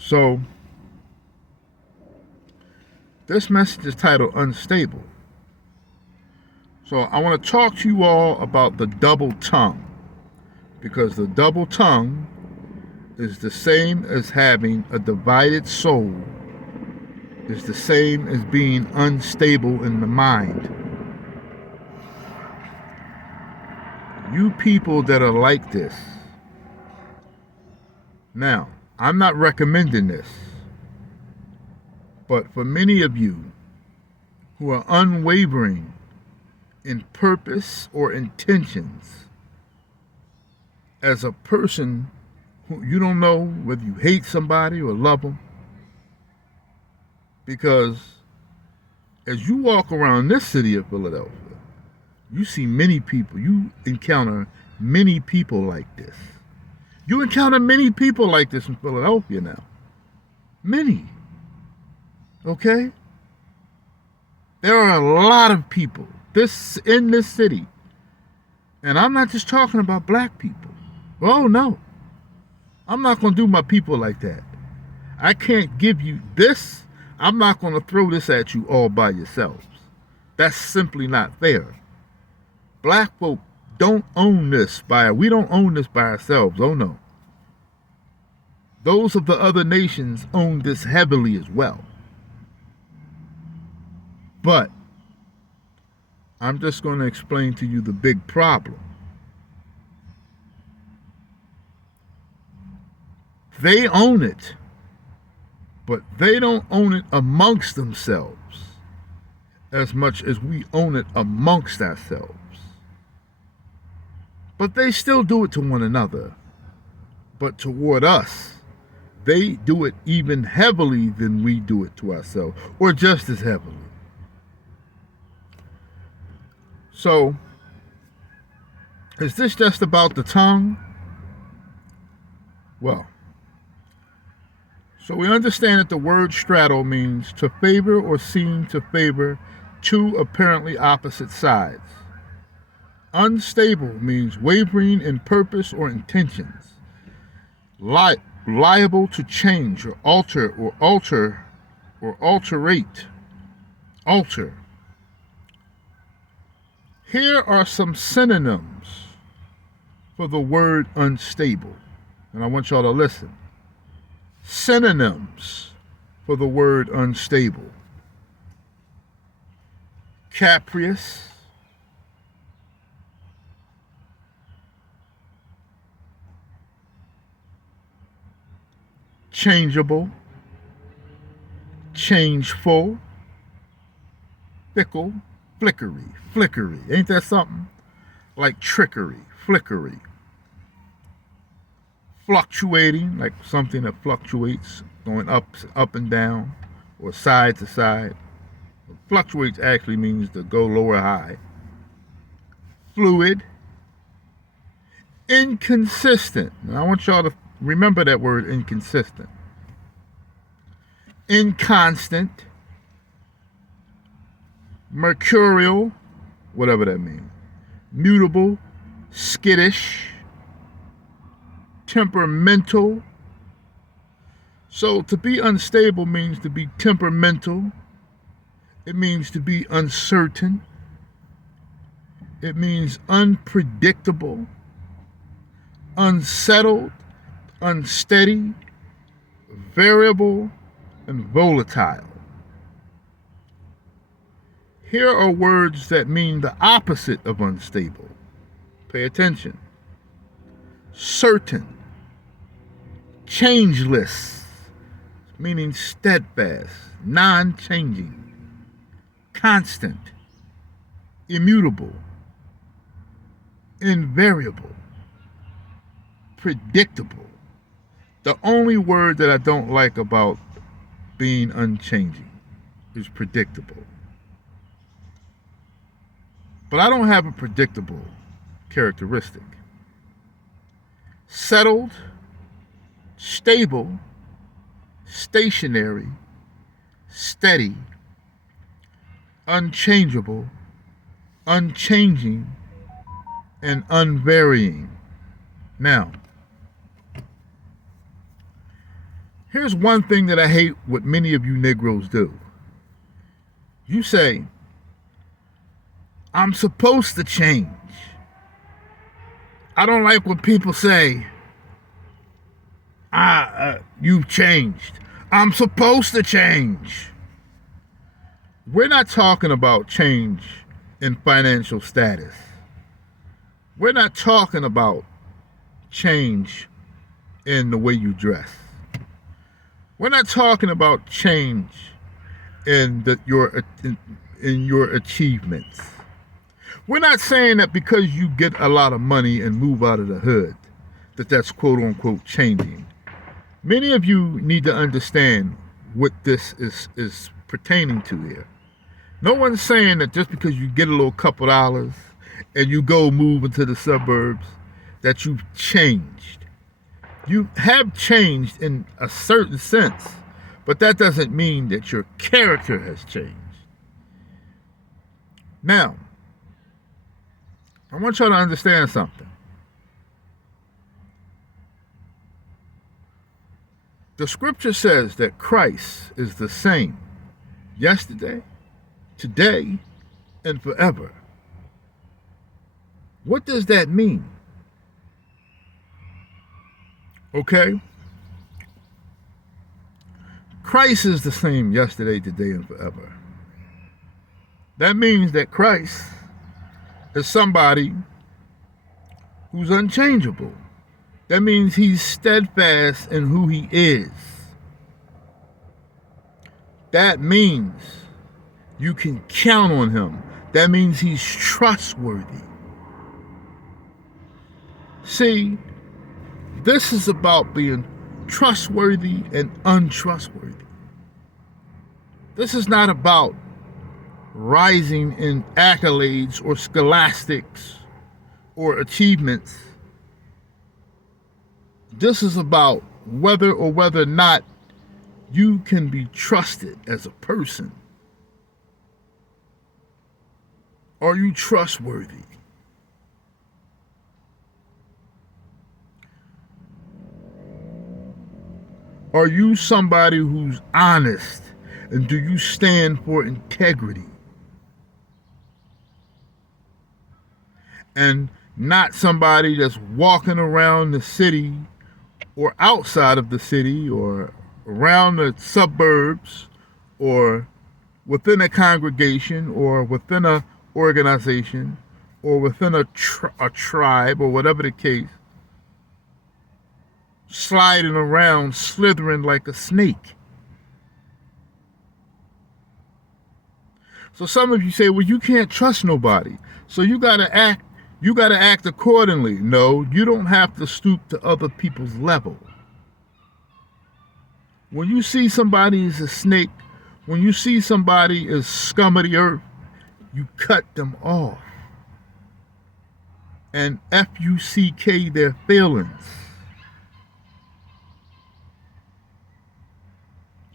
So, this message is titled Unstable. So, I want to talk to you all about the double tongue, because the double tongue is the same as having a divided soul, is the same as being unstable in the mind. You people that are like this, now, I'm not recommending this, but for many of you who are unwavering in purpose or intentions, as a person who you don't know whether you hate somebody or love them, because as you walk around this city of Philadelphia, you see many people, you encounter many people like this. You encounter many people like this in Philadelphia now. Many. Okay? There are a lot of people in this city. And I'm not just talking about black people. Oh, no. I'm not going to do my people like that. I can't give you this. I'm not going to throw this at you all by yourselves. That's simply not fair. Black folk don't own this we don't own this by ourselves. Oh, no. Those of the other nations own this heavily as well. But I'm just going to explain to you the big problem. They own it, but they don't own it amongst themselves as much as we own it amongst ourselves. But they still do it to one another. But toward us, they do it even heavily than we do it to ourselves, or just as heavily. So, is this just about the tongue? Well, so we understand that the word straddle means to favor or seem to favor two apparently opposite sides. Unstable means wavering in purpose or intentions, liable to change or alter. Here are some synonyms for the word unstable, and I want y'all to listen. Synonyms for the word unstable: capricious, changeable, changeful, fickle, flickery. Ain't that something? Like trickery, flickery. Fluctuating, like something that fluctuates, going up and down, or side to side. Fluctuates actually means to go low or high. Fluid. Inconsistent. And I want y'all to remember that word, inconsistent. Inconstant. Mercurial, whatever that means. Mutable. Skittish. Temperamental. So to be unstable means to be temperamental. It means to be uncertain. It means unpredictable, unsettled, unsteady, variable, and volatile. Here are words that mean the opposite of unstable. Pay attention. Certain, changeless, meaning steadfast, non-changing, constant, immutable, invariable, predictable. The only word that I don't like about being unchanging is predictable. But I don't have a predictable characteristic. Settled, stable, stationary, steady, unchangeable, unchanging, and unvarying. Now, Here's one thing that I hate what many of you Negroes do. You say, I'm supposed to change. I don't like when people say, you've changed. I'm supposed to change. We're not talking about change in financial status. We're not talking about change in the way you dress. We're not talking about change in your achievements. We're not saying that because you get a lot of money and move out of the hood, that's quote unquote changing. Many of you need to understand what this is pertaining to here. No one's saying that just because you get a little couple dollars and you go move into the suburbs that you've changed. You have changed in a certain sense, but that doesn't mean that your character has changed. Now, I want y'all to understand something. The scripture says that Christ is the same yesterday, today, and forever. What does that mean? Okay? Christ is the same yesterday, today, and forever. That means that Christ is somebody who's unchangeable. That means he's steadfast in who he is. That means you can count on him. That means he's trustworthy. See, this is about being trustworthy and untrustworthy. This is not about rising in accolades or scholastics or achievements. This is about whether or not you can be trusted as a person. Are you trustworthy? Are you somebody who's honest? And do you stand for integrity? And not somebody that's walking around the city or outside of the city or around the suburbs or within a congregation or within a organization or within a tribe or whatever the case, sliding around, slithering like a snake. So some of you say, well, you can't trust nobody, so you gotta act accordingly. No, you don't have to stoop to other people's level. When you see somebody is a snake, when you see somebody is scum of the earth, you cut them off. And FUCK their feelings.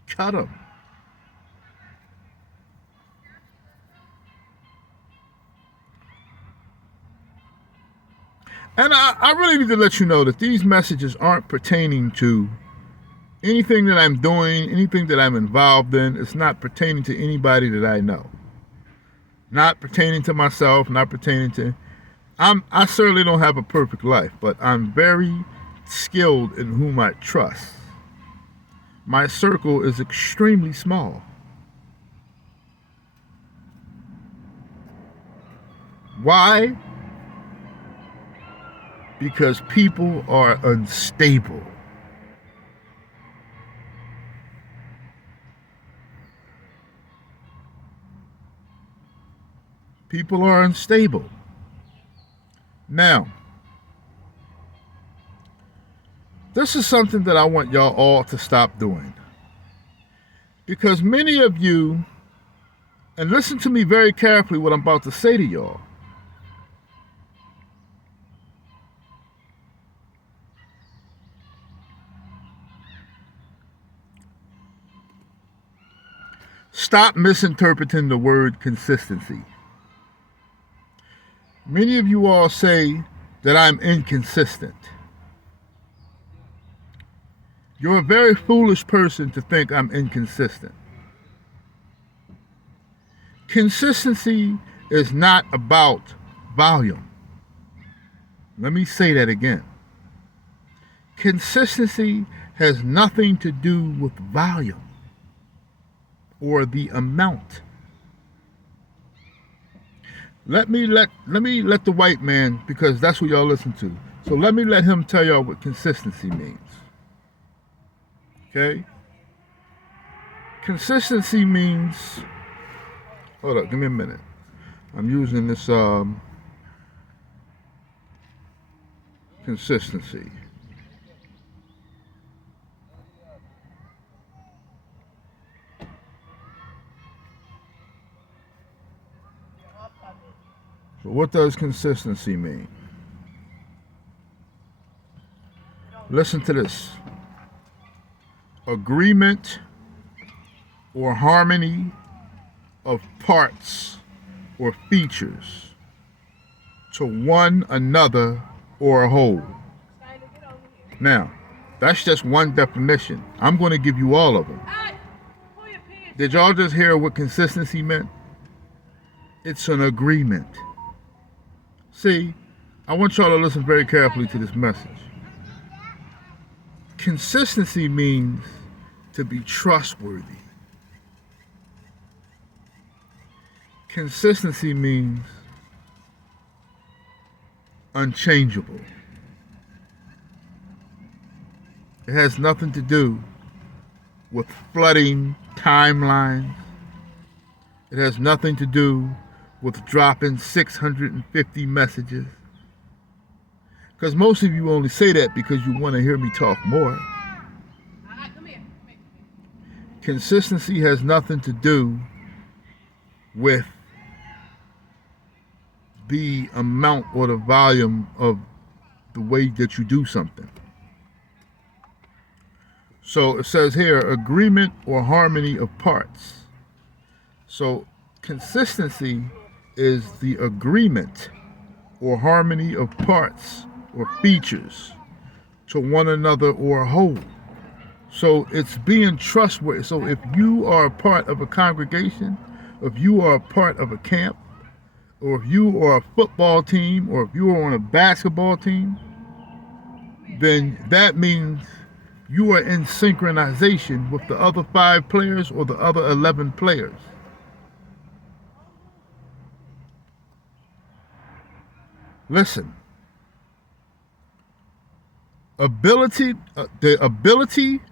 Cut them. And I really need to let you know that these messages aren't pertaining to anything that I'm doing, anything that I'm involved in. It's not pertaining to anybody that I know. Not pertaining to myself, not pertaining to... I certainly don't have a perfect life, but I'm very skilled in whom I trust. My circle is extremely small. Why? Because people are unstable. People are unstable. Now, this is something that I want y'all all to stop doing. Because many of you, and listen to me very carefully what I'm about to say to y'all. Stop misinterpreting the word consistency. Many of you all say that I'm inconsistent. You're a very foolish person to think I'm inconsistent. Consistency is not about volume. Let me say that again. Consistency has nothing to do with volume or the amount. Let me let the white man, because that's what y'all listen to. So let me let him tell y'all what consistency means. Okay? Consistency means, hold up, give me a minute. I'm using this consistency. So what does consistency mean? Listen to this. Agreement or harmony of parts or features to one another or a whole. Now, that's just one definition. I'm going to give you all of them. Did y'all just hear what consistency meant? It's an agreement. See, I want y'all to listen very carefully to this message. Consistency means to be trustworthy. Consistency means unchangeable. It has nothing to do with flooding timelines. It has nothing to do with dropping 650 messages. Because most of you only say that because you want to hear me talk more. Consistency has nothing to do with the amount or the volume of the way that you do something. So it says here, agreement or harmony of parts. So consistency is the agreement or harmony of parts or features to one another or a whole. So it's being trustworthy. So if you are a part of a congregation, if you are a part of a camp, or if you are a football team, or if you are on a basketball team, then that means you are in synchronization with the other 5 players or the other 11 players. Listen,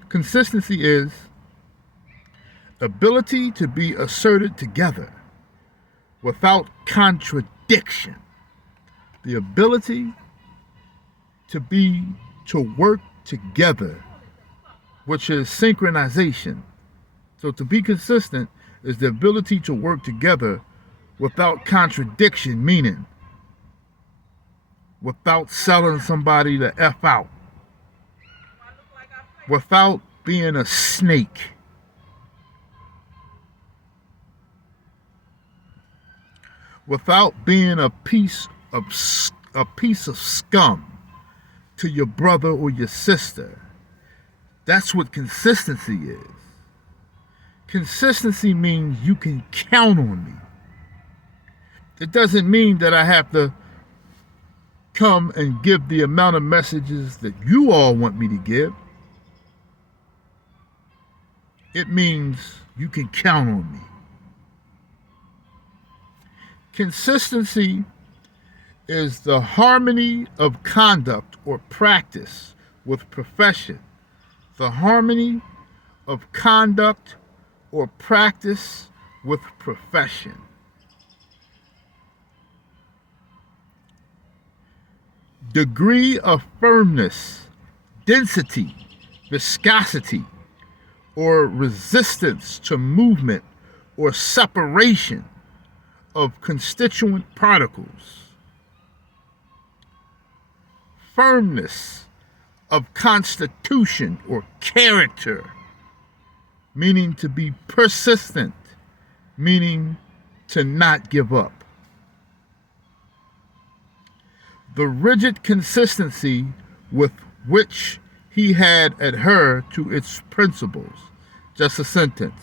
consistency is ability to be asserted together without contradiction. The ability to work together, which is synchronization. So to be consistent is the ability to work together without contradiction, meaning without selling somebody the F out, without being a snake, without being a piece of scum to your brother or your sister. That's what consistency is. Consistency means you can count on me. It doesn't mean that I have to come and give the amount of messages that you all want me to give. It means you can count on me. Consistency is the harmony of conduct or practice with profession. The harmony of conduct or practice with profession. Degree of firmness, density, viscosity, or resistance to movement or separation of constituent particles. Firmness of constitution or character, meaning to be persistent, meaning to not give up. The rigid consistency with which he had adhered to its principles. Just a sentence.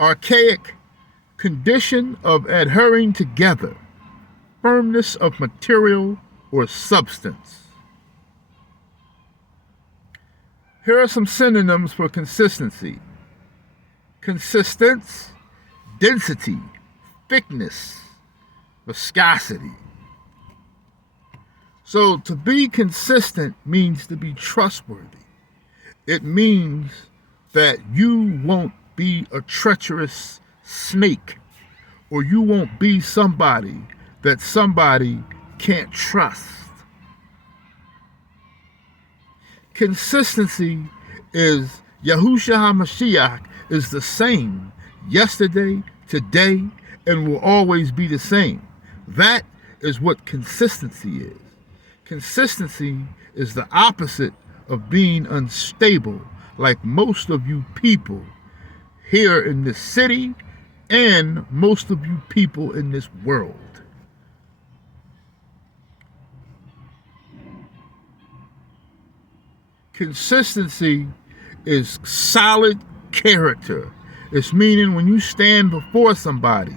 Archaic condition of adhering together, firmness of material or substance. Here are some synonyms for consistency. Consistence, density, thickness, viscosity. So to be consistent means to be trustworthy. It means that you won't be a treacherous snake, or you won't be somebody that somebody can't trust. Consistency is Yahushua HaMashiach is the same yesterday, today, and will always be the same. That is what consistency is. Consistency is the opposite of being unstable, like most of you people here in this city and most of you people in this world. Consistency is solid character. It's meaning when you stand before somebody,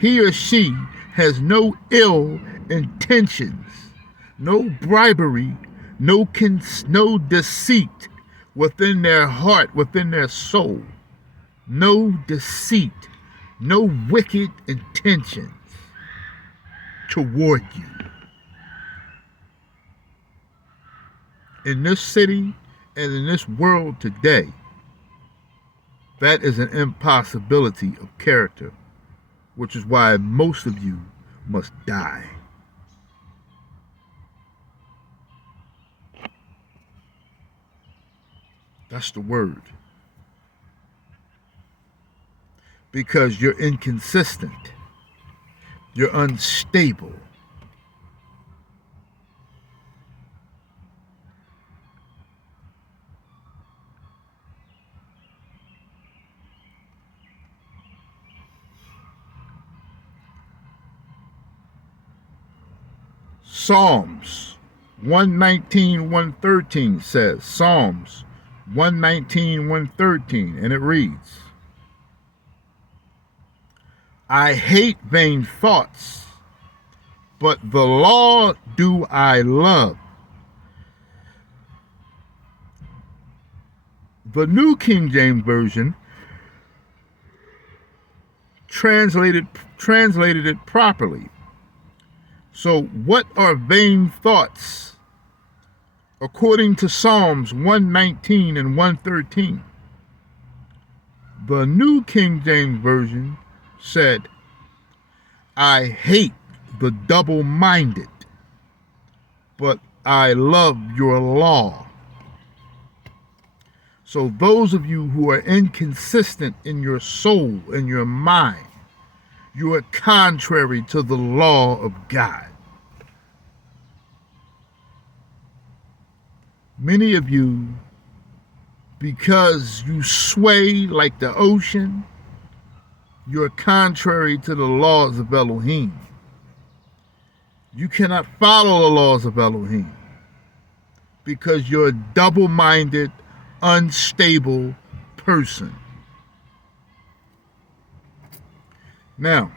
he or she has no ill intentions, no bribery, no deceit within their heart, within their soul. No deceit, no wicked intentions toward you. In this city and in this world today, that is an impossibility of character, which is why most of you must die. That's the word. Because you're inconsistent. You're unstable. Psalms 119, 113 says, Psalms 119, 113, and it reads, I hate vain thoughts, but the law do I love. The New King James Version translated it properly. So what are vain thoughts according to Psalms 119 and 113? The New King James Version said, I hate the double-minded, but I love your law. So those of you who are inconsistent in your soul and your mind, you are contrary to the law of God. Many of you, because you sway like the ocean, you're contrary to the laws of Elohim. You cannot follow the laws of Elohim because you're a double-minded, unstable person. Now,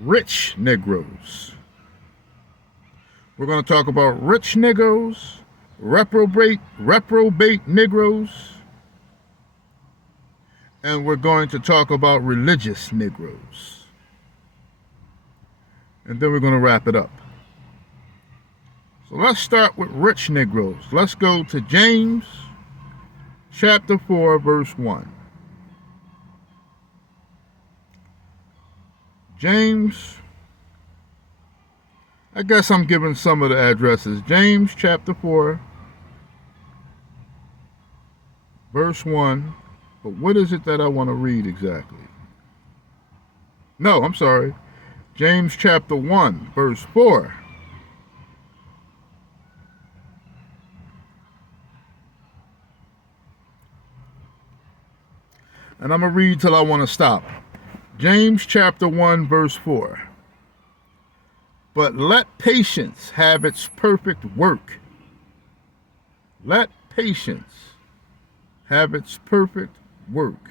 rich Negroes. We're going to talk about rich Negroes, reprobate Negroes, and we're going to talk about religious Negroes. And then we're going to wrap it up. So let's start with rich Negroes. Let's go to James chapter 4, verse 1. James, I guess I'm giving some of the addresses. James chapter 4, verse 1. But what is it that I want to read exactly? No, I'm sorry. James chapter 1, verse 4. And I'm going to read till I want to stop. James chapter 1, verse 4. But let patience have its perfect work. Let patience have its perfect work.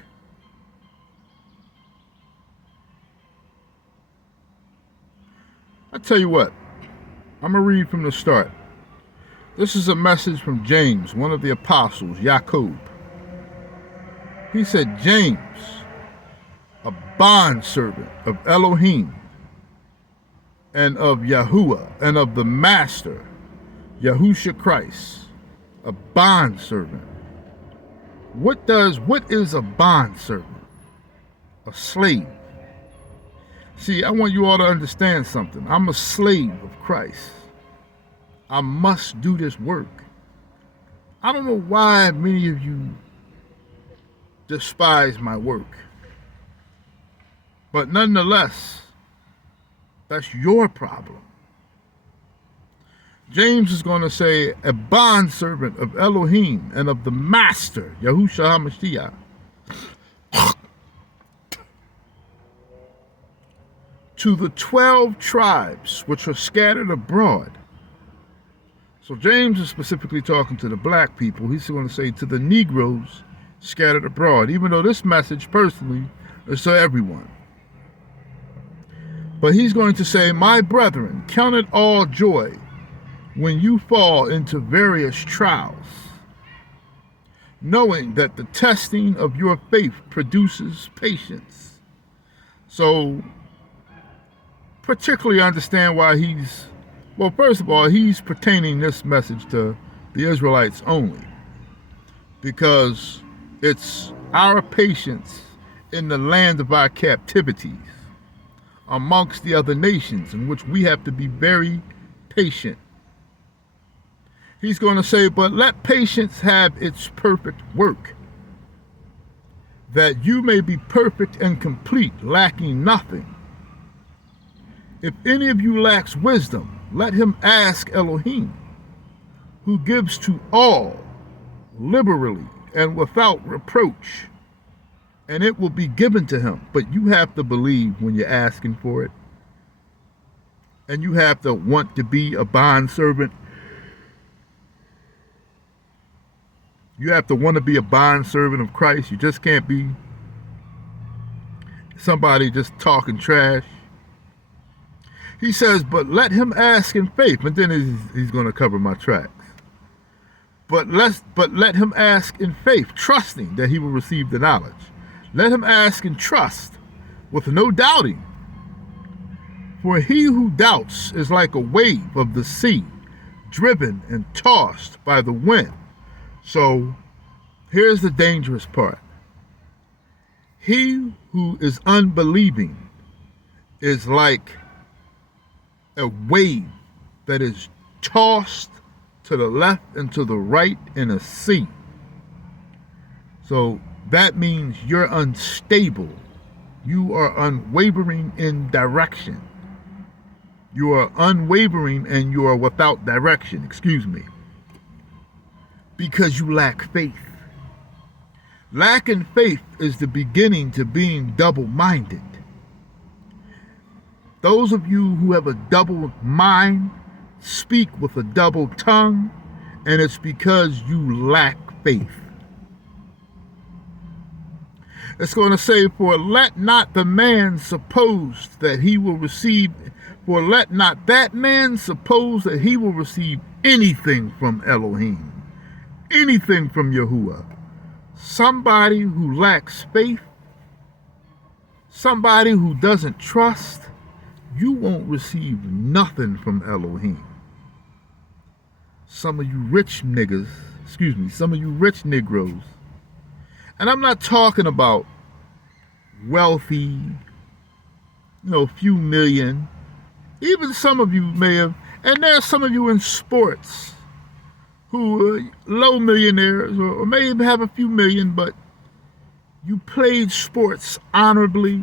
I tell you what, I'm going to read from the start. This is a message from James, one of the apostles, Jacob. He said, James, a bondservant of Elohim and of Yahuwah and of the Master, Yahusha Christ, a bondservant. What is a bondservant? A slave. See, I want you all to understand something. I'm a slave of Christ. I must do this work. I don't know why many of you despise my work. But nonetheless, that's your problem. James is going to say, a bondservant of Elohim and of the Master, Yahushua HaMashiach, to the 12 tribes which are scattered abroad. So James is specifically talking to the black people. He's going to say to the Negroes scattered abroad, even though this message personally is to everyone. But he's going to say, my brethren, count it all joy when you fall into various trials, knowing that the testing of your faith produces patience. So, particularly understand why first of all, he's pertaining this message to the Israelites only, because it's our patience in the land of our captivities amongst the other nations in which we have to be very patient. He's going to say, but let patience have its perfect work, that you may be perfect and complete, lacking nothing. If any of you lacks wisdom, let him ask Elohim, who gives to all liberally and without reproach, and it will be given to him. But you have to believe when you're asking for it, and you have to want to be a bondservant. You have to want to be a bondservant of Christ. You just can't be somebody just talking trash. He says, but let him ask in faith. And then he's going to cover my tracks. But let him ask in faith, trusting that he will receive the knowledge. Let him ask in trust, with no doubting. For he who doubts is like a wave of the sea, driven and tossed by the wind. So here's the dangerous part. He who is unbelieving is like a wave that is tossed to the left and to the right in a sea. So that means you're unstable. You are unwavering in direction. You are unwavering and you are without direction, because you lack faith. Lacking faith is the beginning to being double-minded. Those of you who have a double mind speak with a double tongue, and it's because you lack faith. It's going to say, for let not that man suppose that he will receive anything from Elohim, anything from Yahuwah. Somebody who lacks faith, somebody who doesn't trust, you won't receive nothing from Elohim. Some of you rich niggas, some of you rich Negroes, and I'm not talking about wealthy, few million. Even some of you may have, and there are some of you in sports who are low millionaires or may have a few million, but you played sports honorably.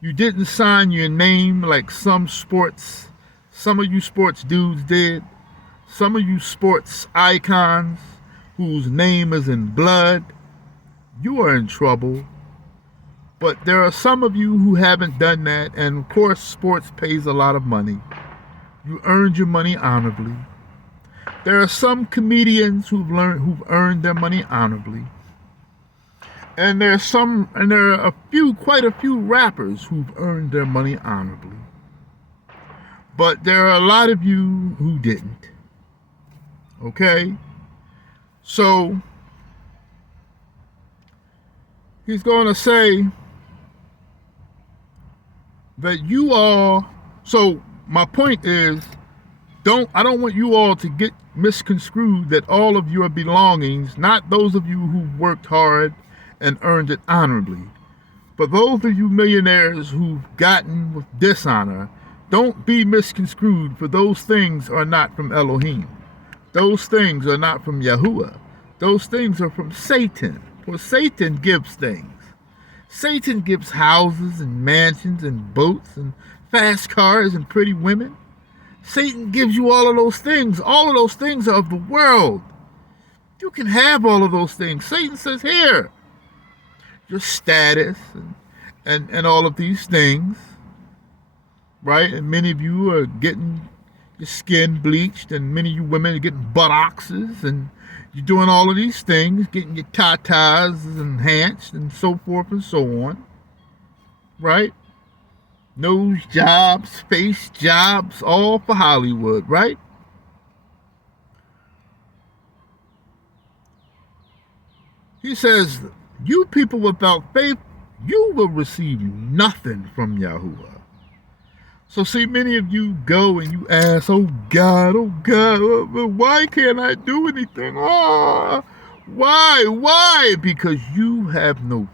You didn't sign your name like some of you sports dudes did. Some of you sports icons whose name is in blood. You are in trouble. But there are some of you who haven't done that, and of course sports pays a lot of money. You earned your money honorably. There are some comedians who've earned their money honorably. And there are quite a few rappers who've earned their money honorably. But there are a lot of you who didn't. Okay? So, he's going to say that you all, so my point is, I don't want you all to get misconstrued that all of your belongings, not those of you who worked hard and earned it honorably, but those of you millionaires who've gotten with dishonor, don't be misconstrued, for those things are not from Elohim. Those things are not from Yahuwah. Those things are from Satan. For Satan gives things. Satan gives houses and mansions and boats and fast cars and pretty women. Satan gives you all of those things. All of those things are of the world. You can have all of those things. Satan says, here, your status and all of these things, right? And many of you are getting your skin bleached, and many of you women are getting buttocks, and you're doing all of these things, getting your tatas enhanced and so forth and so on, right? Nose jobs, face jobs, all for Hollywood, right? He says, you people without faith, you will receive nothing from Yahuwah. So see, many of you go and you ask, oh God, why can't I do anything? Oh, why? Because you have no